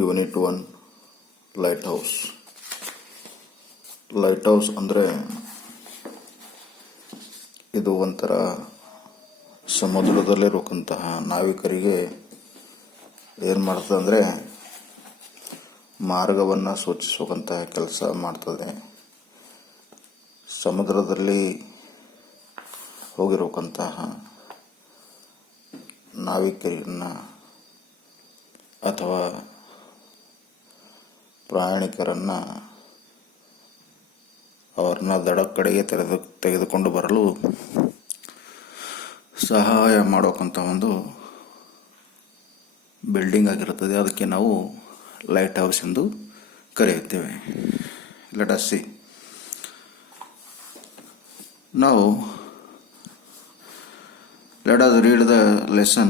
Unit 1 light house. Light house ಅಂದರೆ ಇದು ಒಂಥರ ಸಮುದ್ರದಲ್ಲಿರುವಂತಹ ನಾವಿಕರಿಗೆ ಏನು ಮಾಡ್ತದೆ ಅಂದರೆ ಮಾರ್ಗವನ್ನು ಸೂಚಿಸುವಂತಹ ಕೆಲಸ ಮಾಡ್ತದೆ. ಸಮುದ್ರದಲ್ಲಿ ಹೋಗಿರುವಂತಹ ನಾವಿಕರನ್ನು ಅಥವಾ ಪ್ರಯಾಣಿಕರನ್ನು ಅವ್ರನ್ನ ದಡ ಕಡೆಗೆ ತೆಗೆದುಕೊಂಡು ಬರಲು ಸಹಾಯ ಮಾಡೋಕ್ಕಂಥ ಒಂದು ಬಿಲ್ಡಿಂಗ್ ಆಗಿರುತ್ತದೆ. ಅದಕ್ಕೆ ನಾವು ಲೈಟ್ ಹೌಸ್ ಎಂದು ಕರೆಯುತ್ತೇವೆ. Let us see. Now let us read the lesson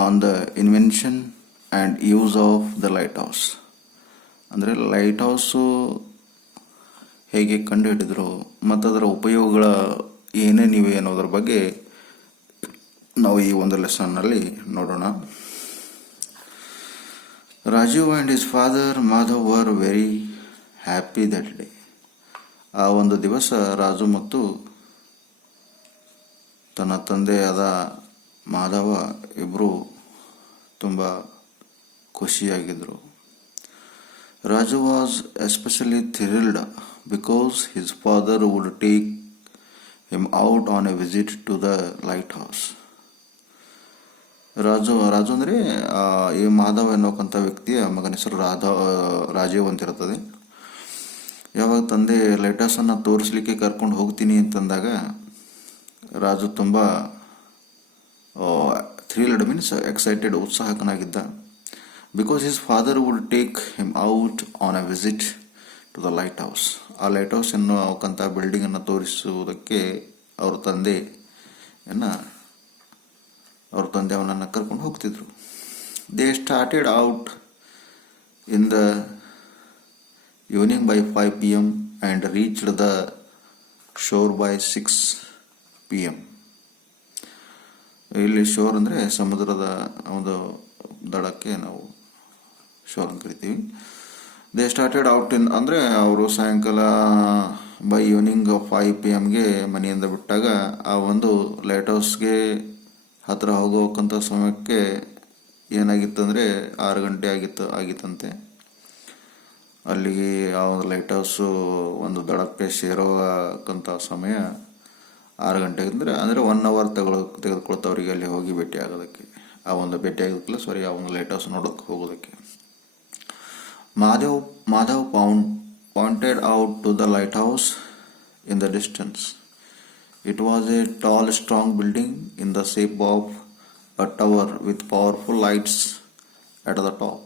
on the invention and use of the lighthouse. ಅಂದರೆ ಲೈಟ್ ಹೌಸು ಹೇಗೆ ಕಂಡುಹಿಡಿದ್ರು ಮತ್ತು ಅದರ ಉಪಯೋಗಗಳ ಏನೇನಿವೆ ಅನ್ನೋದ್ರ ಬಗ್ಗೆ ನಾವು ಈ ಒಂದು ಲೆಸನ್ನಲ್ಲಿ ನೋಡೋಣ. Rajeev and his father Madhav were very happy that day. ಆ ಒಂದು ದಿವಸ ರಾಜು ಮತ್ತು ತನ್ನ ತಂದೆಯಾದ ಮಾಧವ ಇಬ್ಬರು ತುಂಬ ಖುಷಿಯಾಗಿದ್ದರು. Raju was especially thrilled because his father would take him out on a visit to the lighthouse. Raju ಅಂದರೆ ಈ ಮಾಧವ ಎನ್ನುವಂಥ ವ್ಯಕ್ತಿಯ ಮಗನ ಹೆಸರು ರಾಜೀವ್ ಅಂತಿರ್ತದೆ. ಯಾವಾಗ ತಂದೆ ಲೈಟ್ ಹೌಸನ್ನು ತೋರಿಸ್ಲಿಕ್ಕೆ ಕರ್ಕೊಂಡು ಹೋಗ್ತೀನಿ ಅಂತಂದಾಗ ರಾಜು ತುಂಬ ಥ್ರಿಲ್ಡ್ ಮೀನ್ಸ್ ಎಕ್ಸೈಟೆಡ್, ಉತ್ಸಾಹಕನಾಗಿದ್ದ. Because his father would take him out on a visit to the lighthouse. ಆ ಲೈಟ್ ಹೌಸ್ ಎನ್ನುವಂಥ ಬಿಲ್ಡಿಂಗನ್ನು ತೋರಿಸುವುದಕ್ಕೆ ಅವ್ರ ತಂದೆ ಅವನನ್ನು ಕರ್ಕೊಂಡು ಹೋಗ್ತಿದ್ರು. They started out in the evening by 5 PM and reached the shore by 6 PM. ಇಲ್ಲಿ ಶೋರ್ ಅಂದರೆ ಸಮುದ್ರದ ಒಂದು ದಡಕ್ಕೆ ನಾವು ಶೋರ್ ಅಂತ ಕರಿತೀವಿ. ದೇ ಸ್ಟಾರ್ಟೆಡ್ ಔಟ್ ಇನ್ ಅಂದರೆ ಅವರು ಸಾಯಂಕಾಲ ಬೈ ಈವ್ನಿಂಗ್ 5 PM ಮನೆಯಿಂದ ಬಿಟ್ಟಾಗ ಆ ಒಂದು ಲೈಟ್ ಹೌಸ್ಗೆ ಹತ್ತಿರ ಹೋಗೋಕ್ಕಂಥ ಸಮಯಕ್ಕೆ ಏನಾಗಿತ್ತಂದರೆ 6 ಗಂಟೆ ಆಗಿತ್ತಂತೆ. ಅಲ್ಲಿಗೆ ಆ ಒಂದು ಲೈಟ್ ಹೌಸು ಒಂದು ದಡಕ್ಕೆ ಸೇರೋಕ್ಕಂಥ ಸಮಯ 6 ಗಂಟೆಗೆ ಅಂದರೆ 1 hour ತೆಗೆದುಕೊಳ್ತವ್ರಿಗೆ ಅಲ್ಲಿ ಹೋಗಿ ಭೇಟಿ ಆಗೋದಕ್ಕೆ, ಆ ಒಂದು ಲೈಟ್ ಹೌಸ್ ನೋಡೋಕ್ಕೆ ಹೋಗೋದಕ್ಕೆ. Madhav pointed out to the lighthouse in the distance. It was a tall strong building in the shape of a tower with powerful lights at the top.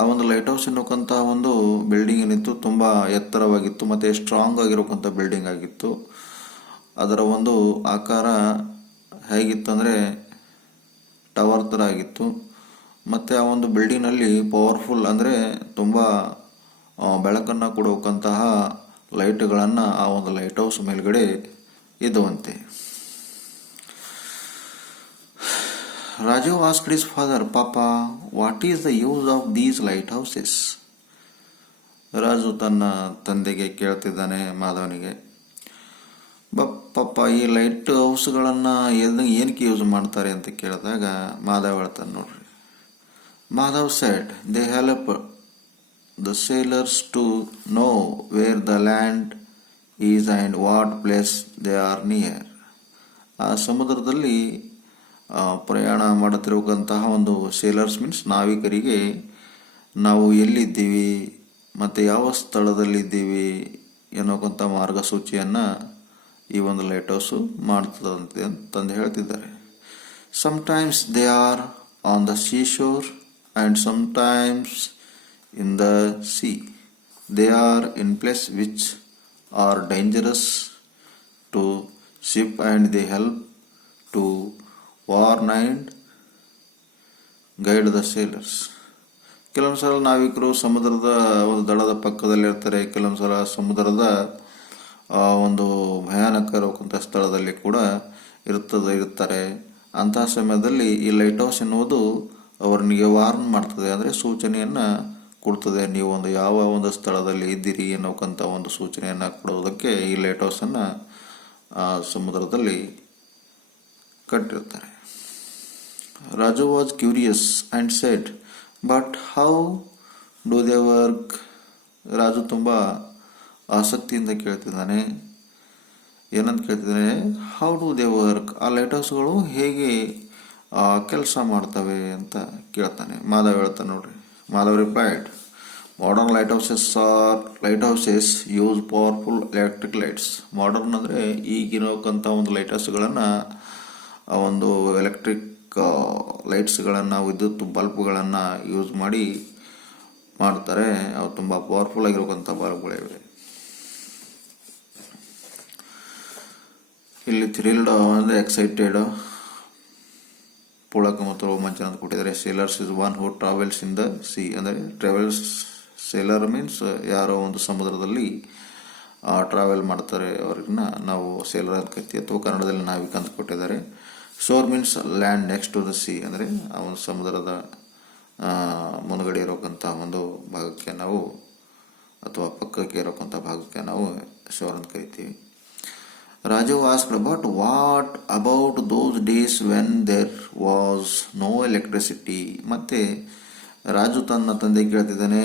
ಆ ಒಂದು ಲೈಟ್ ಹೌಸ್ ಎನ್ನುವಂಥ ಒಂದು building ಏನಿತ್ತು ತುಂಬ ಎತ್ತರವಾಗಿತ್ತು ಮತ್ತು strong ಆಗಿರೋಕ್ಕಂಥ building ಆಗಿತ್ತು. ಅದರ ಒಂದು ಆಕಾರ ಹೇಗಿತ್ತು ಅಂದರೆ ಟವರ್ ಥರ ಆಗಿತ್ತು. ಮತ್ತು ಆ ಒಂದು ಬಿಲ್ಡಿಂಗ್ನಲ್ಲಿ ಪವರ್ಫುಲ್ ಅಂದರೆ ತುಂಬ ಬೆಳಕನ್ನು ಕೊಡುವಂತಹ ಲೈಟ್ಗಳನ್ನು ಆ ಒಂದು ಲೈಟ್ ಹೌಸ್ ಮೇಲ್ಗಡೆ ಇದ್ದುವಂತೆ. Rajiv asked his father, "Papa, what is the use of these lighthouses?" Raju ತನ್ನ ತಂದೆಗೆ ಕೇಳ್ತಿದ್ದಾನೆ, ಮಾಧವನಿಗೆ, ಪಪ್ಪ ಈ ಲೈಟ್ ಹೌಸ್ಗಳನ್ನು ಏನಕ್ಕೆ ಯೂಸ್ ಮಾಡ್ತಾರೆ ಅಂತ ಕೇಳಿದಾಗ ಮಾಧವ್ ಹೇಳ್ತಾನೆ ನೋಡ್ರಿ. Madhav said, "They help the sailors to know where the land is and what place they are near." ಆ ಸಮುದ್ರದಲ್ಲಿ ಪ್ರಯಾಣ ಮಾಡುತ್ತಿರುವಂತಹ ಒಂದು ಸೇಲರ್ಸ್ ಮೀನ್ಸ್ ನಾವಿಕರಿಗೆ ನಾವು ಎಲ್ಲಿದ್ದೀವಿ ಮತ್ತು ಯಾವ ಸ್ಥಳದಲ್ಲಿದ್ದೀವಿ ಎನ್ನುವಂಥ ಮಾರ್ಗಸೂಚಿಯನ್ನು ಈ ಒಂದು ಲೈಟ್ ಹೌಸು ಮಾಡ್ತದಂತೆ ಅಂತಂದು ಹೇಳ್ತಿದ್ದಾರೆ. Sometimes they are on the sea shore and sometimes in the sea. They are in place which are dangerous to ship and they help to warn and guide the sailors. ಕೆಲವೊಂದು ಸಲ ನಾವಿಕರು ಸಮುದ್ರದ ಒಂದು ದಡದ ಪಕ್ಕದಲ್ಲಿರ್ತಾರೆ, ಕೆಲವೊಂದು ಸಲ ಸಮುದ್ರದ ಒಂದು ಭಯಾನಕರವಾದಂಥ ಸ್ಥಳದಲ್ಲಿ ಕೂಡ ಇರ್ತಾರೆ. ಅಂತಹ ಸಮಯದಲ್ಲಿ ಈ ಲೈಟ್ ಹೌಸ್ ಎನ್ನುವುದು ಅವರಿಗೆ ವಾರ್ನ್ ಮಾಡ್ತದೆ, ಅಂದರೆ ಸೂಚನೆಯನ್ನು ಕೊಡ್ತದೆ. ನೀವು ಯಾವ ಒಂದು ಸ್ಥಳದಲ್ಲಿ ಇದ್ದೀರಿ ಅನ್ನೋಕ್ಕಂಥ ಒಂದು ಸೂಚನೆಯನ್ನು ಕೊಡೋದಕ್ಕೆ ಈ ಲೈಟ್ ಹೌಸನ್ನು ಸಮುದ್ರದಲ್ಲಿ ಕಟ್ಟಿರ್ತಾರೆ. Raju was curious and said, but how do they work? Raju ತುಂಬ ಆಸಕ್ತಿಯಿಂದ ಕೇಳ್ತಿದ್ದಾನೆ. ಏನಂತ ಕೇಳ್ತಿದ್ದಾನೆ? How do they work? ಆ ಲೈಟ್ ಹೌಸ್ಗಳು ಹೇಗೆ ಕೆಲಸ ಮಾಡ್ತವೆ ಅಂತ ಕೇಳ್ತಾನೆ. ಮಾಧವ್ ಹೇಳ್ತಾನೆ ನೋಡ್ರಿ. Madhav replied, modern lighthouses use powerful electric lights. Modern ಅಂದರೆ ಈಗಿರೋಕ್ಕಂಥ ಒಂದು ಲೈಟ್ ಹೌಸ್ಗಳನ್ನು ಒಂದು ಎಲೆಕ್ಟ್ರಿಕ್ ಲೈಟ್ಸ್ಗಳನ್ನು, ವಿದ್ಯುತ್ ಬಲ್ಬ್ಗಳನ್ನು ಯೂಸ್ ಮಾಡ್ತಾರೆ. ಅವು ತುಂಬ ಪವರ್ಫುಲ್ ಆಗಿರೋಕ್ಕಂಥ ಬಲ್ಬ್ಗಳಿವೆ. ಇಲ್ಲಿ ಥ್ರಿಲ್ಡ್ ಅಂದರೆ ಎಕ್ಸೈಟೆಡ್, ಪುಳಕ ಮತ್ತು ರೋಮಾಂಚನ ಅಂತ ಕೊಟ್ಟಿದ್ದಾರೆ. Sailors is one who travels in the sea, ಅಂದರೆ ಟ್ರಾವೆಲ್ಸ್. ಸೇಲರ್ ಮೀನ್ಸ್ ಯಾರೋ ಒಂದು ಸಮುದ್ರದಲ್ಲಿ ಟ್ರಾವೆಲ್ ಮಾಡ್ತಾರೆ, ಅವ್ರನ್ನ ನಾವು ಸೇಲರ್ ಅಂತ ಕರಿತೀವಿ, ಅಥವಾ ಕನ್ನಡದಲ್ಲಿ ನಾವಿಕ ಅಂತ ಕೊಟ್ಟಿದ್ದಾರೆ. Shore means land next to the sea, ಅಂದರೆ ಆ ಒಂದು ಸಮುದ್ರದ ಮುನುಗಡೆ ಇರೋಕ್ಕಂಥ ಒಂದು ಭಾಗಕ್ಕೆ ನಾವು, ಅಥವಾ ಪಕ್ಕಕ್ಕೆ ಇರೋಕ್ಕಂಥ ಭಾಗಕ್ಕೆ ನಾವು ಶೋರ್ ಅಂತ ಕರಿತೀವಿ. Raju asked, but what about those days when there was no electricity? ಮತ್ತೆ ರಾಜು ತನ್ನ ತಂದೆ ಕೇಳ್ತಿದ್ದಾನೆ,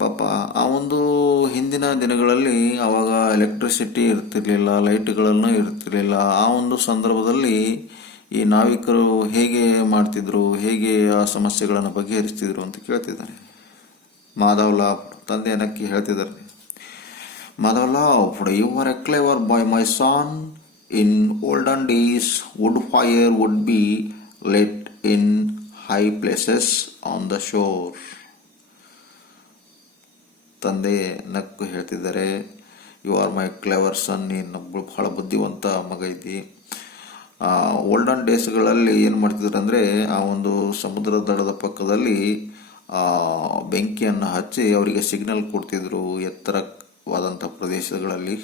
ಪಾಪ ಆ ಒಂದು ಹಿಂದಿನ ದಿನಗಳಲ್ಲಿ ಆವಾಗ ಎಲೆಕ್ಟ್ರಿಸಿಟಿ ಇರ್ತಿರ್ಲಿಲ್ಲ, ಲೈಟ್ಗಳನ್ನು ಇರ್ತಿರ್ಲಿಲ್ಲ. ಆ ಒಂದು ಸಂದರ್ಭದಲ್ಲಿ ಈ ನಾವಿಕರು ಹೇಗೆ ಮಾಡ್ತಿದ್ರು, ಹೇಗೆ ಆ ಸಮಸ್ಯೆಗಳನ್ನು ಬಗೆಹರಿಸ್ತಿದ್ರು ಅಂತ ಕೇಳ್ತಿದ್ದಾನೆ. ಮಾಧವ್ ಲಾಫ್ಡ್, ತಂದೆ ನಕ್ಕಿ ಹೇಳ್ತಿದ್ದಾರೆ. Mother laughed, you were a clever boy, my son. In olden days, wood fire would be lit in high places on the shore. ತಂದೆ ನಕ್ಕು ಹೇಳ್ತಿದ್ದಾರೆ, ಯು ಆರ್ ಮೈ ಕ್ಲೆವರ್ ಸನ್, ನೀನು ಬಹಳ ಬುದ್ಧಿವಂತ ಮಗ ಇದ್ದಿ. ಓಲ್ಡನ್ ಡೇಸ್ಗಳಲ್ಲಿ ಏನು ಮಾಡ್ತಿದ್ರು ಅಂದರೆ, ಆ ಒಂದು ಸಮುದ್ರ ದಡದ ಪಕ್ಕದಲ್ಲಿ ಬೆಂಕಿಯನ್ನು ಹಚ್ಚಿ ಅವರಿಗೆ ಸಿಗ್ನಲ್ ಕೊಡ್ತಿದ್ರು. ಎತ್ತರವಾದಂಥ ಪ್ರದೇಶಗಳಲ್ಲಿ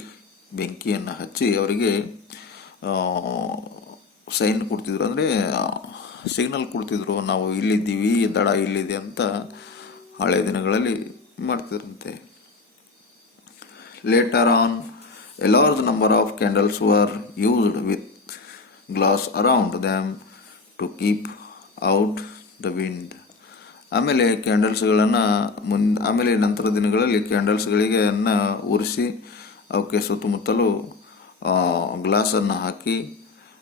ಬೆಂಕಿಯನ್ನು ಹಚ್ಚಿ ಅವರಿಗೆ ಸೈನ್ ಕೊಡ್ತಿದ್ರು, ಅಂದರೆ ಸಿಗ್ನಲ್ ಕೊಡ್ತಿದ್ರು, ನಾವು ಇಲ್ಲಿದ್ದೀವಿ, ದಡ ಇಲ್ಲಿದೆ ಅಂತ ಹಳೆಯ ದಿನಗಳಲ್ಲಿ ಮಾಡ್ತಿದ್ರಂತೆ. Later on a large number of candles were used with glass around them to keep out the wind. ಆಮೇಲೆ ಕ್ಯಾಂಡಲ್ಸ್ಗಳನ್ನು ಆಮೇಲೆ ನಂತರ ದಿನಗಳಲ್ಲಿ ಕ್ಯಾಂಡಲ್ಸ್ಗಳಿಗೆ ಉರಿಸಿ ಅವಕ್ಕೆ ಸುತ್ತಮುತ್ತಲೂ ಗ್ಲಾಸನ್ನು ಹಾಕಿ,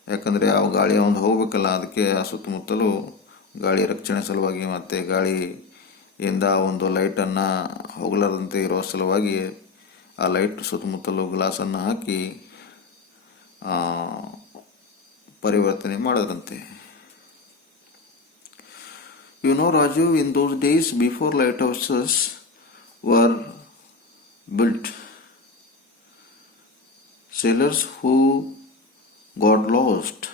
ಯಾಕಂದರೆ ಅವು ಗಾಳಿ ಒಂದು ಹೋಗಬೇಕಲ್ಲ, ಅದಕ್ಕೆ ಆ ಸುತ್ತಮುತ್ತಲೂ ಗಾಳಿ ರಕ್ಷಣೆ ಸಲುವಾಗಿ ಮತ್ತು ಗಾಳಿಯಿಂದ ಒಂದು ಲೈಟನ್ನು ಹೋಗಲಾರದಂತೆ ಇರುವ ಸಲುವಾಗಿ ಆ ಲೈಟ್ ಸುತ್ತಮುತ್ತಲೂ ಗ್ಲಾಸನ್ನು ಹಾಕಿ ಪರಿವರ್ತನೆ ಮಾಡೋದಂತೆ. You know, Raju, in those days before lighthouses were built, sailors who got lost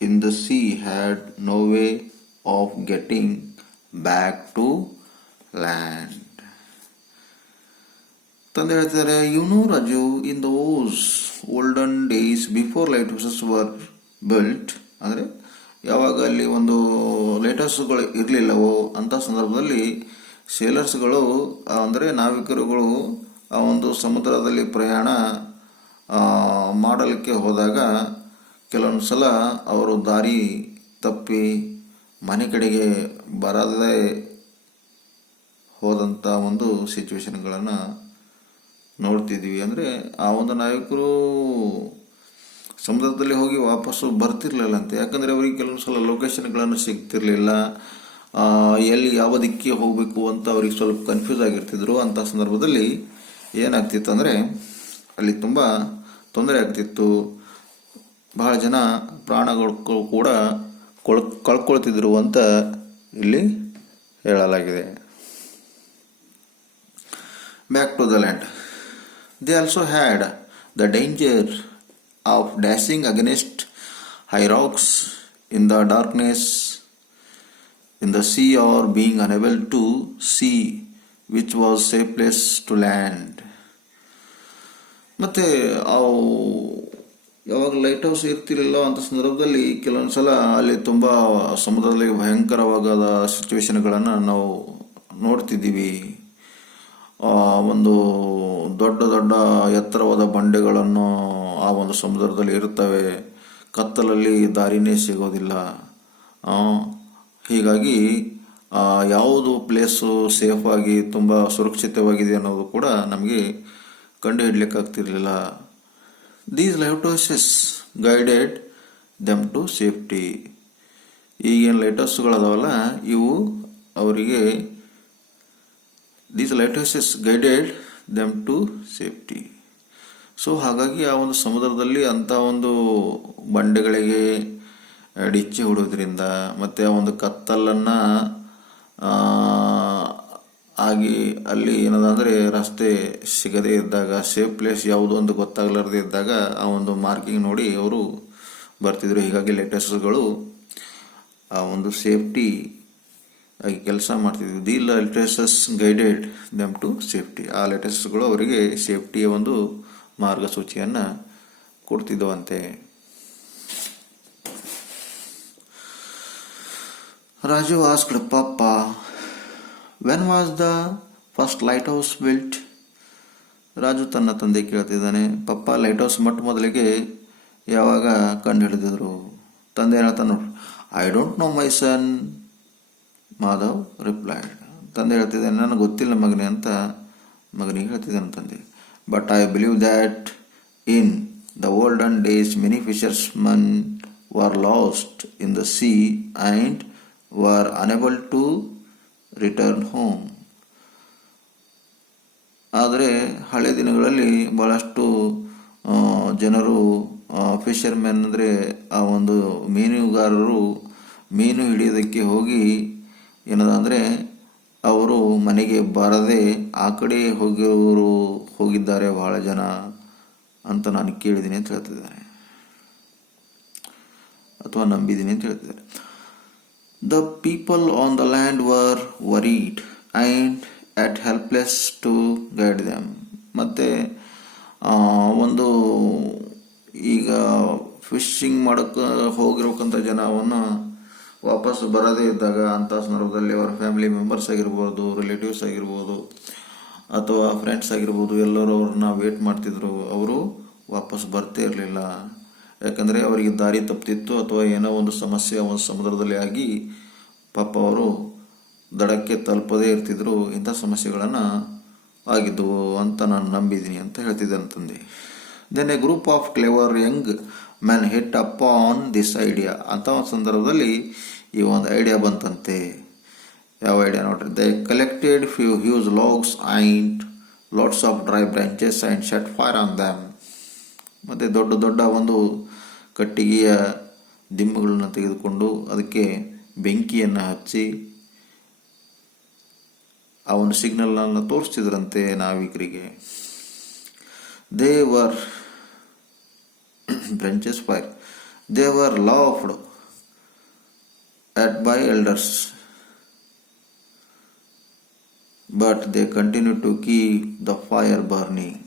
in the sea had no way of getting back to land. ತಂದೆ ಹೇಳ್ತಾರೆ, you know Raju, in those olden days before lighthouses were built, ಅಂದರೆ ಯಾವಾಗ ಅಲ್ಲಿ ಒಂದು light ಹೌಸ್ಗಳು ಇರಲಿಲ್ಲವೋ ಅಂಥ ಸಂದರ್ಭದಲ್ಲಿ ಸೇಲರ್ಸ್ಗಳು, ಅಂದರೆ ನಾವಿಕರುಗಳು ಆ ಒಂದು ಸಮುದ್ರದಲ್ಲಿ ಪ್ರಯಾಣ ಮಾಡಲಿಕ್ಕೆ ಹೋದಾಗ ಕೆಲವೊಂದು ಸಲ ಅವರು ದಾರಿ ತಪ್ಪಿ ಮನೆ ಕಡೆಗೆ ಬರದೇ ಹೋದಂಥ ಒಂದು ಸಿಚುವೇಶನ್ಗಳನ್ನು ನೋಡ್ತಿದ್ವಿ. ಅಂದರೆ ಆ ಒಂದು ನಾವಿಕರು ಸಮುದ್ರದಲ್ಲಿ ಹೋಗಿ ವಾಪಸ್ಸು ಬರ್ತಿರ್ಲಿಲ್ಲಂತೆ, ಯಾಕಂದರೆ ಅವರಿಗೆ ಕೆಲವೊಂದು ಸಲ ಲೊಕೇಶನ್ಗಳನ್ನು ಸಿಗ್ತಿರ್ಲಿಲ್ಲ, ಎಲ್ಲಿ ಯಾವ ದಿಕ್ಕಿಗೆ ಹೋಗಬೇಕು ಅಂತ ಅವ್ರಿಗೆ ಸ್ವಲ್ಪ ಕನ್ಫ್ಯೂಸ್ ಆಗಿರ್ತಿದ್ರು. ಅಂಥ ಸಂದರ್ಭದಲ್ಲಿ ಏನಾಗ್ತಿತ್ತು ಅಂದರೆ ಅಲ್ಲಿ ತುಂಬ ತೊಂದರೆ ಆಗ್ತಿತ್ತು, ಬಹಳ ಜನ ಪ್ರಾಣಗಳು ಕೂಡ ಕಳ್ಕೊಳ್ತಿದ್ರು ಅಂತ ಇಲ್ಲಿ ಹೇಳಲಾಗಿದೆ. Back to the land. They also had the danger of dashing against high rocks in the darkness in the sea, or being unable to see which was safe place to land. ಮತ್ತು ಅವು ಯಾವಾಗ light house ಇರ್ತಿರಲಿಲ್ಲ ಅಂತ ಸಂದರ್ಭದಲ್ಲಿ ಕೆಲವೊಂದು ಸಲ ಅಲ್ಲಿ ತುಂಬ ಸಮುದ್ರದಲ್ಲಿ ಭಯಂಕರವಾದ ಸಿಚುವೇಶನ್ಗಳನ್ನು ನಾವು ನೋಡ್ತಿದ್ದೀವಿ. ಒಂದು ದೊಡ್ಡ ದೊಡ್ಡ ಎತ್ತರವಾದ ಬಂಡೆಗಳನ್ನು ಆ ಒಂದು ಸಮುದ್ರದಲ್ಲಿ ಇರುತ್ತವೆ. ಕತ್ತಲಲ್ಲಿ ದಾರಿನೇ ಸಿಗೋದಿಲ್ಲ. ಹೀಗಾಗಿ ಯಾವುದು ಪ್ಲೇಸು ಸೇಫಾಗಿ ತುಂಬ ಸುರಕ್ಷಿತವಾಗಿದೆ ಅನ್ನೋದು ಕೂಡ ನಮಗೆ ಕಂಡು ಹಿಡ್ಲಿಕ್ಕಾಗ್ತಿರ್ಲಿಲ್ಲ. These lighthouses guided them to safety. ಈಗೇನು ಲೈಟ್ ಹೌಸ್ಗಳದಾವಲ್ಲ ಇವು ಅವರಿಗೆ these lighthouses guided them to safety. So ಹಾಗಾಗಿ ಆ ಒಂದು ಸಮುದ್ರದಲ್ಲಿ ಅಂಥ ಒಂದು ಬಂಡೆಗಳಿಗೆ ಡಿಚ್ಚಿ ಹೊಡೋದ್ರಿಂದ ಮತ್ತು ಆ ಒಂದು ಕತ್ತಲನ್ನು ಆಗಿ ಅಲ್ಲಿ ಏನದಂದರೆ ರಸ್ತೆ ಸಿಗದೇ ಇದ್ದಾಗ, ಸೇಫ್ ಪ್ಲೇಸ್ ಯಾವುದು ಅಂತ ಗೊತ್ತಾಗಲಾರದೇ ಇದ್ದಾಗ ಆ ಒಂದು ಮಾರ್ಕಿಂಗ್ ನೋಡಿ ಅವರು ಬರ್ತಿದ್ರು. ಹೀಗಾಗಿ ಲೈಟ್ ಹೌಸ್ಗಳು ಆ ಒಂದು ಸೇಫ್ಟಿ ಆಗಿ ಕೆಲಸ ಮಾಡ್ತಿದ್ವಿ. The lighthouses guided them to safety. ಆ ಲೈಟ್ ಹೌಸ್ಗಳು ಅವರಿಗೆ ಸೇಫ್ಟಿಯ ಒಂದು ಮಾರ್ಗಸೂಚಿಯನ್ನು ಕೊಡ್ತಿದ್ದವಂತೆ. Raju asked Papa, when was the first lighthouse built? ರಾಜು ತನ್ನ ತಂದೆ ಕೇಳ್ತಿದ್ದಾನೆ, ಪಪ್ಪ ಲೈಟ್ ಹೌಸ್ ಮೊಟ್ಟ ಮೊದಲಿಗೆ ಯಾವಾಗ ಕಂಡು ಹಿಡಿದಿದ್ರು? ತಂದೆ ಹೇಳ್ತಾನೆ ನೋಡಿ, I don't know my son, Madhav replied. ತಂದೆ ಹೇಳ್ತಿದ್ದಾನೆ, ನನಗೆ ಗೊತ್ತಿಲ್ಲ ಮಗನೇ ಅಂತ ಮಗನಿಗೆ ಹೇಳ್ತಿದ್ದಾನೆ ತಂದೆ. But I believe that in the olden days many fishermen were lost in the sea and were unable to return home. ಆದರೆ ಹಳೆ ದಿನಗಳಲ್ಲಿ ಬಹಳಷ್ಟು ಜನರು ಫಿಶರ್ಮೆನ್ ಅಂದರೆ ಆ ಒಂದು ಮೀನುಗಾರರು ಮೀನು ಹಿಡಿಯೋದಕ್ಕೆ ಹೋಗಿ ಏನದಂದರೆ ಅವರು ಮನೆಗೆ ಬಾರದೆ ಆ ಕಡೆ ಹೋಗಿದ್ದಾರೆ ಬಹಳ ಜನ ಅಂತ ನಾನು ಕೇಳಿದ್ದೀನಿ ಅಂತ ಹೇಳ್ತಿದ್ದಾರೆ, ಅಥವಾ ನಂಬಿದ್ದೀನಿ ಅಂತ ಹೇಳ್ತಿದ್ದಾರೆ. The people on the land were worried and at helpless to guide them. ಮತ್ತು ಒಂದು ಈಗ ಫಿಶಿಂಗ್ ಮಾಡೋಕ್ಕೆ ಹೋಗಿರೋಕ್ಕಂಥ ಜನವನ್ನು ವಾಪಸ್ ಬರದೇ ಇದ್ದಾಗ ಅಂಥ ಸಂದರ್ಭದಲ್ಲಿ ಅವರ ಫ್ಯಾಮಿಲಿ ಮೆಂಬರ್ಸ್ ಆಗಿರ್ಬೋದು, ರಿಲೇಟಿವ್ಸ್ ಆಗಿರ್ಬೋದು, ಅಥವಾ ಫ್ರೆಂಡ್ಸ್ ಆಗಿರ್ಬೋದು, ಎಲ್ಲರೂ ಅವ್ರನ್ನ ವೇಟ್ ಮಾಡ್ತಿದ್ರು. ಅವರು ವಾಪಸ್ ಬರ್ತಾ ಇರಲಿಲ್ಲ. ಯಾಕಂದರೆ ಅವರಿಗೆ ದಾರಿ ತಪ್ಪಿತ್ತು ಅಥವಾ ಏನೋ ಒಂದು ಸಮಸ್ಯೆ ಒಂದು ಸಮುದ್ರದಲ್ಲಿ ಆಗಿ ಪಾಪ ಅವರು ದಡಕ್ಕೆ ತಲುಪದೇ ಇರ್ತಿದ್ರು. ಇಂಥ ಸಮಸ್ಯೆಗಳನ್ನು ಆಗಿದ್ದವು ಅಂತ ನಾನು ನಂಬಿದ್ದೀನಿ ಅಂತ ಹೇಳ್ತಿದ್ದಾನೆ ತಂದೆ. Then a group of clever young man hit upon this idea. ಅಂಥ ಒಂದು ಸಂದರ್ಭದಲ್ಲಿ ಈ ಒಂದು ಐಡಿಯಾ ಬಂತಂತೆ. ಯಾವ ಐಡಿಯಾ ನೋಡ್ರಿ? They collected few huge logs and lots of dry branches and set fire on them. ಮತ್ತು ದೊಡ್ಡ ದೊಡ್ಡ ಒಂದು ಕಟ್ಟಿಗೆಯ ದಿಂಬುಗಳನ್ನು ತೆಗೆದುಕೊಂಡು ಅದಕ್ಕೆ ಬೆಂಕಿಯನ್ನು ಹಚ್ಚಿ ಆ ಒಂದು ಸಿಗ್ನಲ್ನ ತೋರಿಸ್ತಿದ್ರಂತೆ ನಾವಿಕರಿಗೆ. They were branches fire they were laughed at by elders, but they continue to keep the fire burning.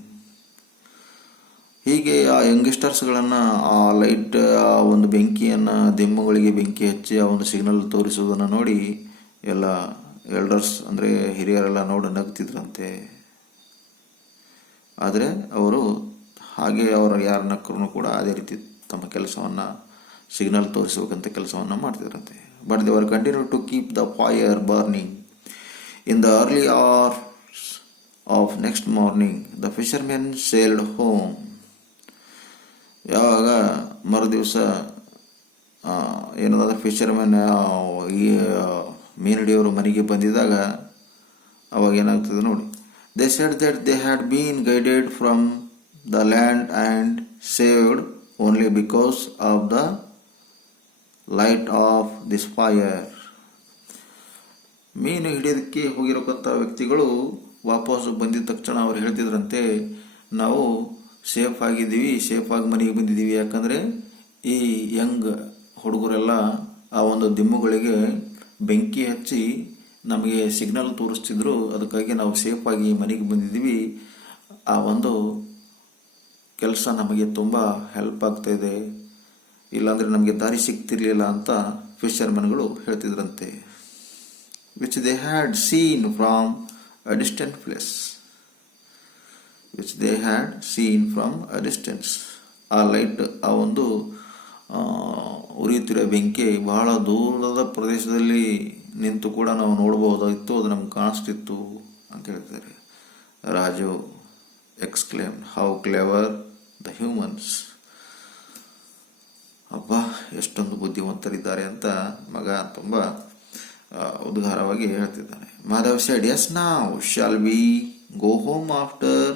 ಹೀಗೆ ಆ ಯಂಗ್ಸ್ಟರ್ಸ್ಗಳನ್ನು ಆ ಲೈಟ್ ಆ ಒಂದು ಬೆಂಕಿಯನ್ನು ದಿಂಬುಗಳಿಗೆ ಬೆಂಕಿ ಹಚ್ಚಿ ಆ ಒಂದು ಸಿಗ್ನಲ್ ತೋರಿಸುವುದನ್ನು ನೋಡಿ ಎಲ್ಲ ಎಲ್ಡರ್ಸ್ ಅಂದರೆ ಹಿರಿಯರೆಲ್ಲ ನೋಡಿ ನಗ್ತಿದ್ರಂತೆ. ಆದರೆ ಅವರು ಹಾಗೆ ಅವರು ಯಾರು ನಕ್ಕರೂ ಕೂಡ ಅದೇ ರೀತಿ ತಮ್ಮ ಕೆಲಸವನ್ನು ಸಿಗ್ನಲ್ ತೋರಿಸಬೇಕಂತ ಕೆಲಸವನ್ನು ಮಾಡ್ತಿದ್ರಂತೆ. But they were continue to keep the fire burning. In the early hours of next morning the fishermen sailed home. ಯಾವಾಗ ಮರುದಿವಸ ಏನದ ಫಿಶರ್ಮೆನ್ ಈ ಮೀನು ಹಿಡಿಯೋರು ಮನೆಗೆ ಬಂದಿದ್ದಾಗ ಅವಾಗ ಏನಾಗ್ತದೆ ನೋಡಿ. They said that they had been guided from the land and saved only because of the light off this fire. ಮೀನು ಹಿಡಿಯೋದಕ್ಕೆ ಹೋಗಿರೋಕ್ಕಂಥ ವ್ಯಕ್ತಿಗಳು ವಾಪಸ್ಸು ಬಂದಿದ ತಕ್ಷಣ ಅವ್ರು ಹೇಳ್ತಿದ್ರಂತೆ, ನಾವು ಸೇಫ್ ಆಗಿದ್ದೀವಿ, ಸೇಫಾಗಿ ಮನೆಗೆ ಬಂದಿದ್ದೀವಿ. ಯಾಕಂದರೆ ಈ ಯಂಗ್ ಹುಡುಗರೆಲ್ಲ ಆ ಒಂದು ದಿಂಬುಗಳಿಗೆ ಬೆಂಕಿ ಹಚ್ಚಿ ನಮಗೆ ಸಿಗ್ನಲ್ ತೋರಿಸ್ತಿದ್ರು, ಅದಕ್ಕಾಗಿ ನಾವು ಸೇಫಾಗಿ ಮನೆಗೆ ಬಂದಿದ್ದೀವಿ. ಆ ಒಂದು ಕೆಲಸ ನಮಗೆ ತುಂಬ ಹೆಲ್ಪ್ ಆಗ್ತಾಯಿದೆ, ಇಲ್ಲಾಂದರೆ ನಮಗೆ ದಾರಿ ಸಿಗ್ತಿರ್ಲಿಲ್ಲ ಅಂತ ಫಿಶರ್ಮನ್ಗಳು ಹೇಳ್ತಿದ್ರಂತೆ. Which they had seen from a distant place. Which they had seen from a distance. ಆ ಲೈಟ್, ಆ ಒಂದು ಉರಿಯುತ್ತಿರುವ ಬೆಂಕಿ ಬಹಳ ದೂರದ ಪ್ರದೇಶದಲ್ಲಿ ನಿಂತು ಕೂಡ ನಾವು ನೋಡಬಹುದಾಗಿತ್ತು, ಅದು ನಮ್ಗೆ ಕಾಣಿಸ್ತಿತ್ತು ಅಂತ ಹೇಳ್ತಾರೆ. Raju exclaim, how clever the humans. ಅಬ್ಬ, ಎಷ್ಟೊಂದು ಬುದ್ಧಿವಂತರಿದ್ದಾರೆ ಅಂತ ಮಗ ತುಂಬ ಉದ್ಗಾರವಾಗಿ ಹೇಳ್ತಿದ್ದಾನೆ. Madhav said, yes now shall we go home after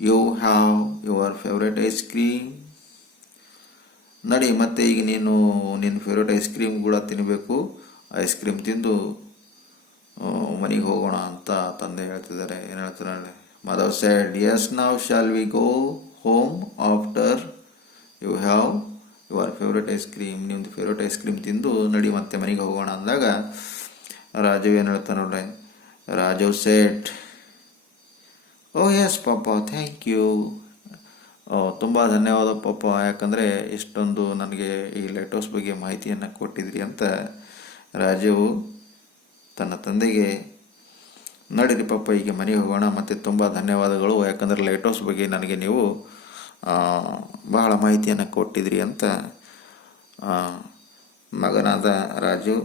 you have your favourite ice cream. ನಡಿ, ಮತ್ತೆ ಈಗ ನೀನು ನಿನ್ನ ಫೇವ್ರೆಟ್ ಐಸ್ ಕ್ರೀಮ್ ಕೂಡ ತಿನ್ನಬೇಕು, ಐಸ್ ಕ್ರೀಮ್ ತಿಂದು ಮನೆಗೆ ಹೋಗೋಣ ಅಂತ ತಂದೆ ಹೇಳ್ತಿದ್ದಾರೆ. ಏನು ಹೇಳ್ತಾರೆ? Madhav said, yes now shall we go home after you have your favourite ice cream. ನಿಮ್ಮದು ಫೇವ್ರೆಟ್ ಐಸ್ ಕ್ರೀಮ್ ತಿಂದು ನಡಿ ಮತ್ತೆ ಮನೆಗೆ ಹೋಗೋಣ ಅಂದಾಗ ರಾಜು ಏನು ಹೇಳ್ತಾನೆ ನೋಡ್ರಿ. Raju said, oh yes papa, thank you. ತುಂಬ ಧನ್ಯವಾದ ಪಾಪ, ಯಾಕಂದರೆ ಇಷ್ಟೊಂದು ನನಗೆ ಈ ಲೈಟ್ ಹೌಸ್ ಬಗ್ಗೆ ಮಾಹಿತಿಯನ್ನು ಕೊಟ್ಟಿದ್ರಿ ಅಂತ ರಾಜು ತನ್ನ ತಂದೆಗೆ, ನಡೀರಿ ಪಾಪ ಈಗ ಮನೆಗೆ ಹೋಗೋಣ, ಮತ್ತು ತುಂಬ ಧನ್ಯವಾದಗಳು, ಯಾಕಂದರೆ ಲೈಟ್ ಹೌಸ್ ಬಗ್ಗೆ ನನಗೆ ನೀವು ಬಹಳ ಮಾಹಿತಿಯನ್ನು ಕೊಟ್ಟಿದ್ರಿ ಅಂತ ಮಗನಾದ ರಾಜು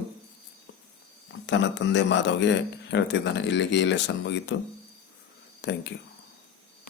ತನ್ನ ತಂದೆ ಮಾಧವ್ಗೆ ಹೇಳ್ತಿದ್ದಾನೆ. ಇಲ್ಲಿಗೆ ಈ ಲೆಸನ್ ಮುಗೀತು. Thank you.